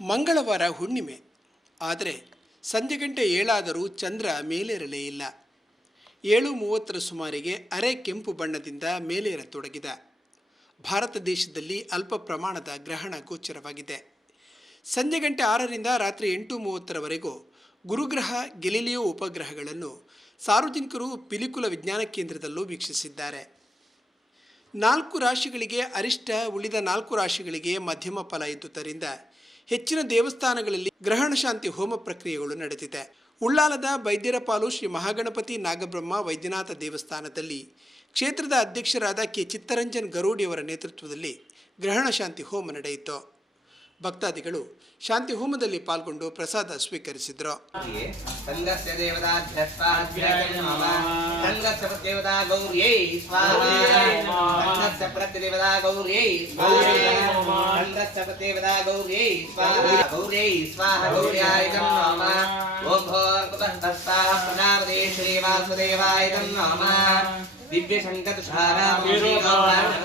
ಮಂಗಳವಾರ ಹುಣ್ಣಿಮೆ. ಆದರೆ ಸಂಜೆ ಗಂಟೆ 7 ಚಂದ್ರ ಮೇಲೇರಲೇ ಇಲ್ಲ. 7:30 ಸುಮಾರಿಗೆ ಅರೆ ಕೆಂಪು ಬಣ್ಣದಿಂದ ಮೇಲೇರತೊಡಗಿದ. ಭಾರತ ದೇಶದಲ್ಲಿ ಅಲ್ಪ ಪ್ರಮಾಣದ ಗ್ರಹಣ ಗೋಚರವಾಗಿದೆ. ಸಂಜೆ ಗಂಟೆ 6ರಿಂದ ರಾತ್ರಿ 8:30ವರೆಗೂ ಗುರುಗ್ರಹ, ಗೆಲಿಲಿಯೋ ಉಪಗ್ರಹಗಳನ್ನು ಸಾರ್ವಜನಿಕರು ಪಿಲಿಕುಲ ವಿಜ್ಞಾನ ಕೇಂದ್ರದಲ್ಲೂ ವೀಕ್ಷಿಸಿದ್ದಾರೆ. 4 ರಾಶಿಗಳಿಗೆ ಅರಿಷ್ಟ, ಉಳಿದ 4 ರಾಶಿಗಳಿಗೆ ಮಧ್ಯಮ ಫಲ ಇದ್ದುದರಿಂದ ಹೆಚ್ಚಿನ ದೇವಸ್ಥಾನಗಳಲ್ಲಿ ಗ್ರಹಣ ಶಾಂತಿ ಹೋಮ ಪ್ರಕ್ರಿಯೆಗಳು ನಡೆದಿದೆ. ಉಳ್ಳಾಲದ ಬೈದ್ಯರಪಾಲು ಶ್ರೀ ಮಹಾಗಣಪತಿ ನಾಗಬ್ರಹ್ಮ ವೈದ್ಯನಾಥ ದೇವಸ್ಥಾನದಲ್ಲಿ ಕ್ಷೇತ್ರದ ಅಧ್ಯಕ್ಷರಾದ ಕೆ. ಚಿತ್ತರಂಜನ್ ಗರೂಡಿಯವರ ನೇತೃತ್ವದಲ್ಲಿ ಗ್ರಹಣ ಶಾಂತಿ ಹೋಮ ನಡೆಯಿತು. ಭಕ್ತಾದಿಗಳು ಶಾಂತಿ ಹೋಮದಲ್ಲಿ ಪಾಲ್ಗೊಂಡು ಪ್ರಸಾದ ಸ್ವೀಕರಿಸಿದರು. दिव्य शंकर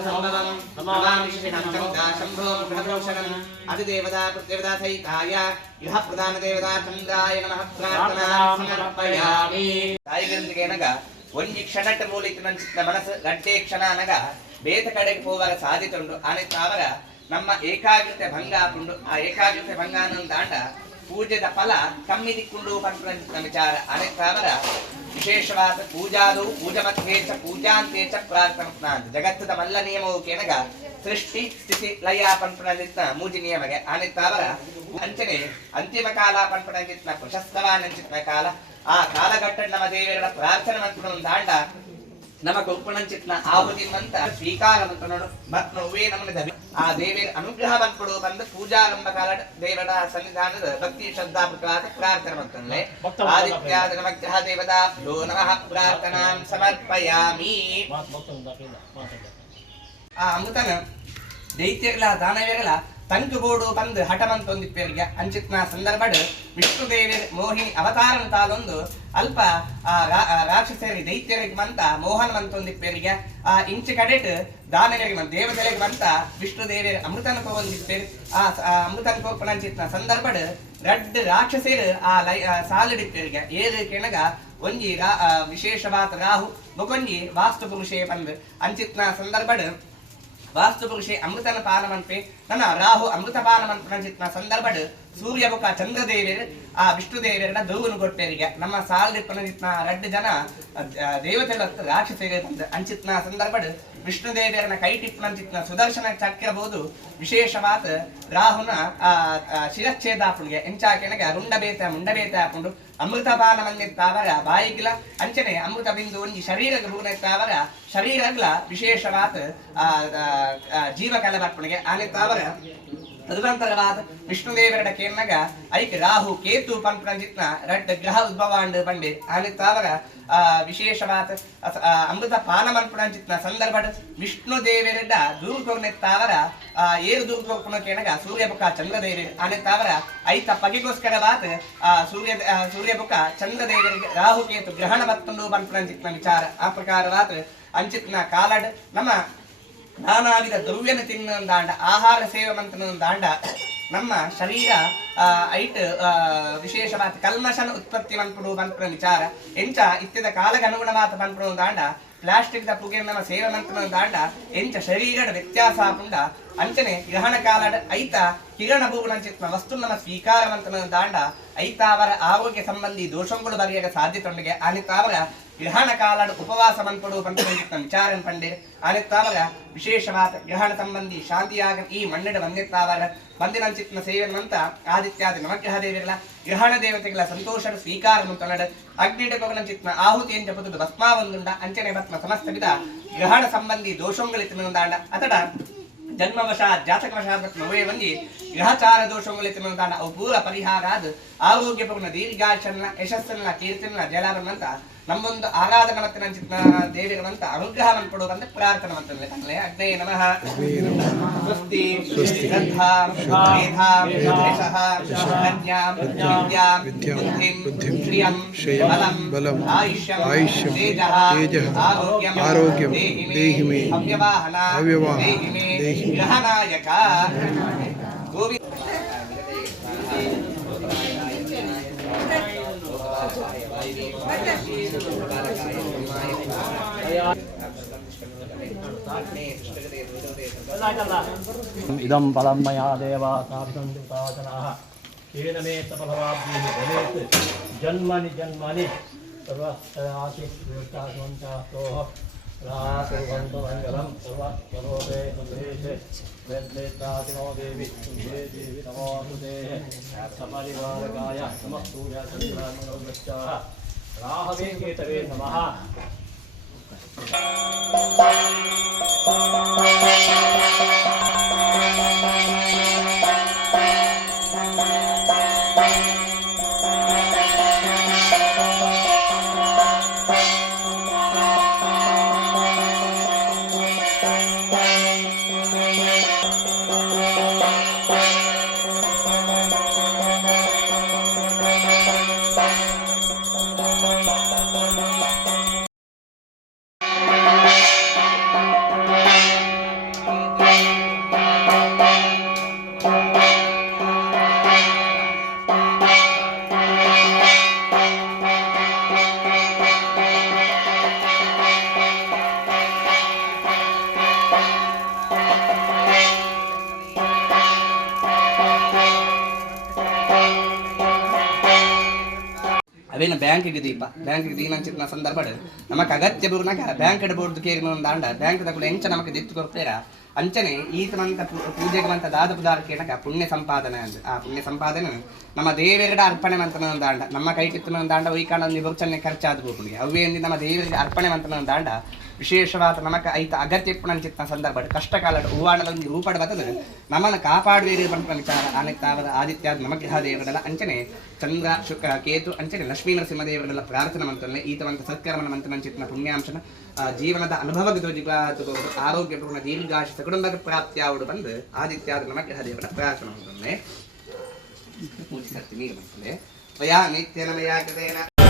संभवम नमामि शंभो प्रभूषणम अधिदेवता प्रत्यवता सहिताय इह प्रधान देवता चंद्राय नमः प्रार्थना समर्पयामि. ತಾಯಿಗಂದಿಗೆ ನಗ ಒಂಜಿ ಕ್ಷಣಟ ಮೂಲಿತ ಮನಸ್ಸು ಗಂಟೆ ಕ್ಷಣ ನಗ ಬೇತ ಕಡೆಗೆ ಹೋಗುವಾಗ ಸಾಧ್ಯತೆ ಉಂಟು. ಆನಂತರ ಅವರ ನಮ್ಮ ಏಕಾಗ್ರತೆ ಭಂಗ ಆಪುಂಡು. ಆ ಏಕಾಗ್ರತೆ ಭಂಗ ಅನ್ನೋ ದಾಂಡ ಪೂಜೆದ ಫಲ ಕಮ್ಮಿ ದಿಕ್ಕೊಂಡು ಪಂಚ ವಿಚಾರ. ಆನಂತರ ಅವರ ವಿಶೇಷವಾದ ಪೂಜಾದು ಪೂಜಮಧ್ಯೆ ಚ ಪೂಜಾಂತೆ ಚ ಪ್ರಾರ್ಥನಾ ಜಗತ್ತದ ಮಲ್ಲ ನಿಯಮವು ಕೆನಗ ಸೃಷ್ಟಿ ಸ್ಥಿತಿ ಲಯ ಪಂಪಣಜಿತ್ನ ಮೂಜಿ ನಿಯಮಗೆ. ಆನಂತರ ಅವರ ಅಂಚನೆ ಅಂತಿಮ ಕಾಲ ಪಂಪಣಜಿತ್ನ ಪ್ರಶಸ್ತವಾನಂಚಿತ್ನ ಕಾಲ. ಆ ಕಾಲಘಟ್ಟ ನಮ್ಮ ದೇವರ ಪ್ರಾರ್ಥನೆ ಮಂತ್ರ ದಾಂಡ ನಮಗ ಉಪಣಂಚಿತ್ನ ಆಹುತಿ ಮಂತ ಸ್ವೀಕಾರ ಮಂತ್ರ ನೋಡು ಮತ್ ನೋವೇ ನಮ್ಮನೆ ಆ ದೇವರ ಅನುಗ್ರಹ ಬಂದ್ಕೊಡು ಬಂದು ಪೂಜಾರಂಭ ಕಾಲ ದೇವರ ಸನ್ನಿಧಾನದ ಭಕ್ತಿ ಶ್ರದ್ಧಾ ಪ್ರಾರ್ಥನೆ ಮಂತ್ರಲ್ಲೇ ಆದಿತ್ಯಾದ ನಮಗ್ರಹ ದೇವತಾಭ್ಯೋ ನಮಃ ಪ್ರಾರ್ಥನಾಂ ಸಮರ್ಪಯಾಮಿ. ಆ ಅಮೃತನ ದೈತ್ಯಗಳ ದಾನವೀರಗಳ ತಂಕುಗೋಡು ಬಂದು ಹಠಮಂತೊಂದಿಪ್ಪೇರಿಗೆ ಅಂಚಿತ್ನ ಸಂದರ್ಭಡ್ ವಿಷ್ಣುದೇವಿ ಮೋಹಿನಿ ಅವತಾರನ ತಾಲೊಂದು ಅಲ್ಪ ರಾಕ್ಷಸರಿಗೆ ದೈತ್ಯರಿಗೆ ಬಂತ ಮೋಹನ ಮಂತೊಂದಿಪ್ಪೇರಿಗೆ ಆ ಇಂಚು ಕಡೆಟ್ ದಾನವರಿಗೆ ಬಂತ ದೇವತೆಗಳಿಗೆ ಬಂತ ವಿಷ್ಣುದೇವಿ ಅಮೃತನ ಕೋಂದಿಪ್ಪೇರಿ. ಆ ಅಮೃತನ ಕೋಪನಂಚಿತ್ನ ಸಂದರ್ಭಡ್ ರಡ್ ರಾಕ್ಷಸರು ಆ ಸಾಲಿಡಿಪ್ಪೇರಿಗೆ ಏರು ಕೆಣಗ ಒಂಜಿ ವಿಶೇಷವಾದ ರಾಹು ಮೊಕೊಂಜಿ ವಾಸ್ತು ಪುರುಷೇ ಬಂದು ಅಂಚಿತ್ನ ಸಂದರ್ಭಡ್ ವಾಸ್ತು ಪುರುಷೇ ಅಮೃತನ ಪಾನಮಂತ್ರಿ ನನ್ನ ರಾಹು ಅಮೃತ ಪಾನಮಂತ್ರಿನ ಸಂದರ್ಭಡ್ ಸೂರ್ಯ ಮುಖ ಚಂದ್ರದೇವಿಯರು ಆ ವಿಷ್ಣುದೇವಿಯರ ದೂಗುನು ಕೊಟ್ಟೇರಿಗೆ ನಮ್ಮ ಸಾಲಿಪ್ಪನ ರಡ್ಡು ಜನ ದೇವತೆಗಳ ರಾಕ್ಷಸರಿಗೆ ಬಂದ ಅಂಚಿತ್ನ ಸಂದರ್ಭಡ್ ವಿಷ್ಣುದೇವಿಯರನ್ನ ಕೈ ಟಿಪ್ಪನಂಚಿತ್ನ ಸುದರ್ಶನ ಚಕ್ರಬಹುದು ವಿಶೇಷವಾದ ರಾಹುನ ಶಿರಚ್ಛೇದಾಪುಣಿಗೆ ಎಂಚಾಕೆನಗೆ ರುಂಡಬೇತ ಮುಂಡಬೇತ ಹಾಕೊಂಡು ಅಮೃತಪಾನ ಮಂದಿರ್ತಾವರ ಬಾಯಿಗಿಲ ಅಂಚನೆ ಅಮೃತ ಬಿಂದು ಒಂಜಿ ಶರೀರದ ರೂನತ್ತಾವರ ಶರೀರಗ್ಲ ವಿಶೇಷವಾದ ಜೀವಕಲ ಬರ್ಪಣಿಗೆ ಆನೆತ್ತಾವರ ತದನಂತರವಾದ ವಿಷ್ಣುದೇವರ ಕೇನ್ನಗ ಐಕ್ ರಾಹು ಕೇತು ಪಂಪಂಜಿತ್ನ ರಡ್ ಗ್ರಹ ಉದ್ಭವಾಂಡ್ ಬಂಡೆ ಆನೆತ್ತಾವರ ವಿಶೇಷವಾದ ಅಮೃತ ಪಾನ ಮನ್ಪುಣಂಚಿತ್ನ ಸಂದರ್ಭಡ್ ವಿಷ್ಣುದೇವರ ದೂರ್ಕೋನೆತ್ತಾವರ ಏರು ದೂರ್ಕೋನಗ ಸೂರ್ಯ ಮುಖ ಚಂದ್ರದೇವಿ ಆನೆತ್ತಾವರ ಐತ ಪಗೆಗೋಸ್ಕರವಾದ ಸೂರ್ಯ ಮುಖ ಚಂದ್ರದೇವರಿಗೆ ರಾಹು ಕೇತು ಗ್ರಹಣ ಬತ್ತೊಂದು ಪಂಪಂಚಿತ್ನ ವಿಚಾರ. ಆ ಪ್ರಕಾರವಾದ ಅಂಚಿತ್ನ ಕಾಲಡ್ ನಮ್ಮ ನಾನಾ ವಿಧ ದ್ರವ್ಯನ ತಿನ್ನ ದಾಂಡ ಆಹಾರ ಸೇವೆ ಮಂತ್ರ ದಾಂಡ ನಮ್ಮ ಶರೀರ ಐಟ್ ವಿಶೇಷವಾದ ಕಲ್ಮಶನ ಉತ್ಪತ್ತಿ ಮನ್ಪಡು ಮಂತ್ರ ವಿಚಾರ ಎಂಚ ಇತ್ಯದ ಕಾಲಕ್ಕೆ ಅನುಗುಣವಾದ ಮಂತ್ರ ದಾಂಡ ಪ್ಲಾಸ್ಟಿಕ್ ದ ಪುಗೆ ನಮ್ಮ ಸೇವೆ ಮಂತ್ರ ದಾಂಡ ಎಂಚ ಶರೀರದ ವ್ಯತ್ಯಾಸ ಪುಂಡ ಅಂಚನೆ ಗ್ರಹಣ ಕಾಲದ ಐತ ಕಿರಣ ಭೂಗುಣಂಚಿತ್ನ ವಸ್ತು ನಮ್ಮ ಸ್ವೀಕಾರ ಮಂತ್ರ ದಾಂಡ ಐತ ಅವರ ಆರೋಗ್ಯ ಸಂಬಂಧಿ ದೋಷಗಳು ಬಗೆಯ ಸಾಧ್ಯತೆಗೆ ಅನಿತಾವರ ಗ್ರಹಣ ಕಾಲದ ಉಪವಾಸ ಮನ್ಪಡು ಪಂಚ ವಿಚಾರ ಪಂಡೆ ಅನಿತಾವರ ವಿಶೇಷವಾದ ಗ್ರಹಣ ಸಂಬಂಧಿ ಶಾಂತಿಯಾಗ ಈ ಮಣ್ಣೆಡ ಬಂದಿರ್ತಾವರ ಬಂದಿನಂಚಿತ್ನ ಸೇವೆನಂತ ಆದಿತ್ಯಾದ ನವಗ್ರಹ ದೇವಿಗಳ ಗ್ರಹಣ ದೇವತೆಗಳ ಸಂತೋಷದ ಸ್ವೀಕಾರ ಮುಂತೊಂಡ ಅಗ್ನಿಡಕೋಗನಂಚಿತ್ನ ಆಹುತಿ ಎಂಚ ಪುದು ಭಸ್ಮಾವಂದುಂಡ ಅಂಚನೆ ಭಸ್ಮ ಸಮಸ್ತ ವಿಧ ಗ್ರಹಣ ಸಂಬಂಧಿ ದೋಷಗಳಿತ್ತಿನಂದಾಂಡ ಅತಡ ಜನ್ಮವಶಾತ್ ಜಾತಕವಶಾತ್ ನವೇ ಬಂದಿ ಗ್ರಹಚಾರ ದೋಷಗಳಿತ್ತಿನಂದಾಂಡ ಅವು ಪೂರ ಪರಿಹಾರ ಆದ ಆರೋಗ್ಯಪೂರ್ಣ ದೀರ್ಘಾಯುಷ್ಯನ್ನ ಯಶಸ್ಸನ್ನ ಕೀರ್ತಿನ ಜಲಾಭರಣಂತ ನಮ್ಮೊಂದು ಆರಾಧನ ಮತ್ತೆ ನಂಚಿತ್ನ ದೇವಿಗಳಂತ ಅನುಗ್ರಹ ಮನ್ಪಡುವಂತ ಪ್ರಾರ್ಥನೆ ಮಾಡ್ತೇವೆ. ಅಂದ್ರೆ ಅಗ್ನೇ ನಮಃ ಸ್ವಸ್ತಿ ಶ್ರದ್ಧಾಂ ಮೇಧಾಂ ಯಶಃ ಪ್ರಜ್ಞಾಂ ವಿದ್ಯಾಂ ಬುದ್ಧಿಂ ಶ್ರಿಯಂ ಬಲಂ ಆಯುಷ್ಯಂ ತೇಜಃ ಆರೋಗ್ಯಂ ದೇಹಿ ಮೇ ಅವ್ಯವಾಹನ ದೇಹಿ ಮೇ ಗ್ರಹನಾಯಕ ಗೋವಿಂದ इदं फलं मया देवा साधुसंयुक्ताचनाः येन मे सफलवाब्धिः भवेत् जन्मनि जन्मनि सर्वस्यासिष्टासोः रासुर्वन्तमङ्गलं सर्वस्वरूपे सन्देशे वेद्वेत्रातिनो देवी सुन्दे देवी नमोऽस्तुते सपरिवारकाय नमः सूर्यचन्द्रमङ्गलवृक्षाः राहवे केतवे नमः ಅವೇನು ಬ್ಯಾಂಕಿಗೆ ದೀಪ ಬ್ಯಾಂಕಿಗೆ ದೀನಂಚಿನ ಸಂದರ್ಭ ನಮಗೆ ಅಗತ್ಯ ಬೂರ್ನಾಗ ಬ್ಯಾಂಕ್ ಬೋರ್ದು ಕೇರಿ ದಾಂಡ ಬ್ಯಾಂಕ್ ತಗೊಳ್ಳಿ ಎಂಚ ನಮಗೆ ದಿತ್ತು ಕೊಡ್ತೀರ ಅಂಚನೆ ಈತನಂತ ಪೂಜೆಗೆ ಮಂತ ದಾದ ಪುದಾರಕೇನಕ ಪುಣ್ಯ ಸಂಪಾದನೆ ಅಂದ ಆ ಪುಣ್ಯ ಸಂಪಾದನೆ ನಮ್ಮ ದೇವರಿಗೆ ಅರ್ಪಣೆ ಮಂತನ ದಾಂಡ ನಮ್ಮ ಕೈ ಕಿತ್ತನ ದಾಂಡ ಒಯ್ಕಾಂಡ ವಿಭೋಚನೆ ಖರ್ಚಾದ ಬೋಪುಣಿಗೆ ಅವೇ ನಮ್ಮ ದೇವರಿಗೆ ಅರ್ಪಣೆ ಮಂತನ ದಾಂಡ ವಿಶೇಷವಾದ ನಮಕ ಐತ ಅಗತ್ಯ ಪುಣಂಚಿತ್ತ ಸಂದರ್ಭ ಕಷ್ಟ ಕಾಲ ಹೂವಾಣದಲ್ಲಿ ರೂಪಡ ಬದಲು ನಮ್ಮನ್ನು ಕಾಪಾಡುವ ಬಂತ ವಿಚಾರ ಆನೆಕ್ತಾವದ ಆದಿತ್ಯ ನಮಗ್ರಹ ದೇವರಲ್ಲ ಅಂಚನೆ ಚಂದ್ರ ಶುಕ್ರ ಕೇತು ಅಂಚನೆ ಲಕ್ಷ್ಮೀ ನರಸಿಂಹ ದೇವರಲ್ಲ ಪ್ರಾರ್ಥನೆ ಮಂತನೆ ಈತವಂತ ಸತ್ಕರ್ಮನ ಮಂತನಂಚಿತ್ನ ಪುಣ್ಯಾಂಶನ ಜೀವನದ ಅನುಭವದ ಆರೋಗ್ಯಪೂರ್ಣ ದೀರ್ಘಾಶಿತ ಕುಟುಂಬಕ್ಕೆ ಪ್ರಾಪ್ತಿಯಾವುದು ಬಂದು ಆದಿತ್ಯಾದ ನಮಗ್ರಹ ದೇವರ ಪ್ರಾರ್ಥನೆ ಮಂತನೆ ಪೂಜಿಸರ್ತಿ ನೀರು ಮಂತನೆ ವಯಾ ನಿತ್ಯ ನಮಯಾಗದೇನ